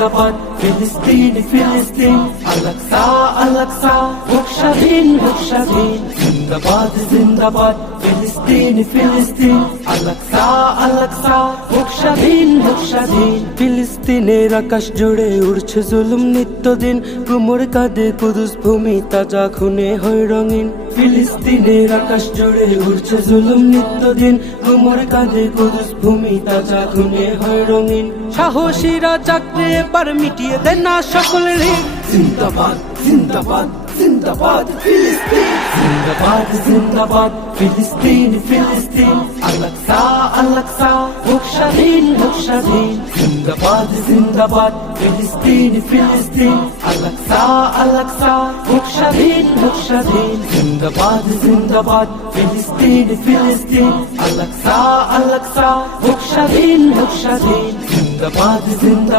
জিন্দাবাদ, ফিলিস্তিন ফিলিস্তিন, আল-আকসা আল-আকসা, হোক স্বাধীন হোক স্বাধীন। জিন্দাবাদ জিন্দাবাদ, ফিলিস্তিন ফিলিস্তিন, আল-আকসা আল-আকসা, হোক স্বাধীন হোক স্বাধীন। ফিলিস্তিনের আকাশ জুড়ে উড়ছে জুলুম নিত্যদিন, কোমর কাঁধে কুদুস ভূমি তাজা খুনে হয় রঙিন। ফিলিস্তিনের আকাশ জুড়ে উড়ছে জুলুম নিত্যদিন, কোমর কাঁধে কুদুস ভূমি তাজা খুনে হয় রঙিন। সাহসীরা জাগতে এবার মিটিয়ে দেন না সকল ঋণ। জিন্দাবাদ জিন্দাবাদ জিন্দাবাদ ফিলিস্তিন, জিন্দাবাদ জিন্দাবাদ, ফিলিস্তিন ফিলিস্তিন, আল-আকসা আল-আকসা, হোক স্বাধীন হোক স্বাধীন। জিন্দাবাদ জিন্দাবাদ, ফিলিস্তিন ফিলিস্তিন, আল-আকসা আল-আকসা, হোক স্বাধীন হোক স্বাধীন। জিন্দাবাদ জিন্দাবাদ, ফিলিস্তিন ফিলিস্তিন, আল-আকসা আল-আকসা, হোক স্বাধীন হোক স্বাধীন। জিন্দাবাদ জিন্দাবাদ।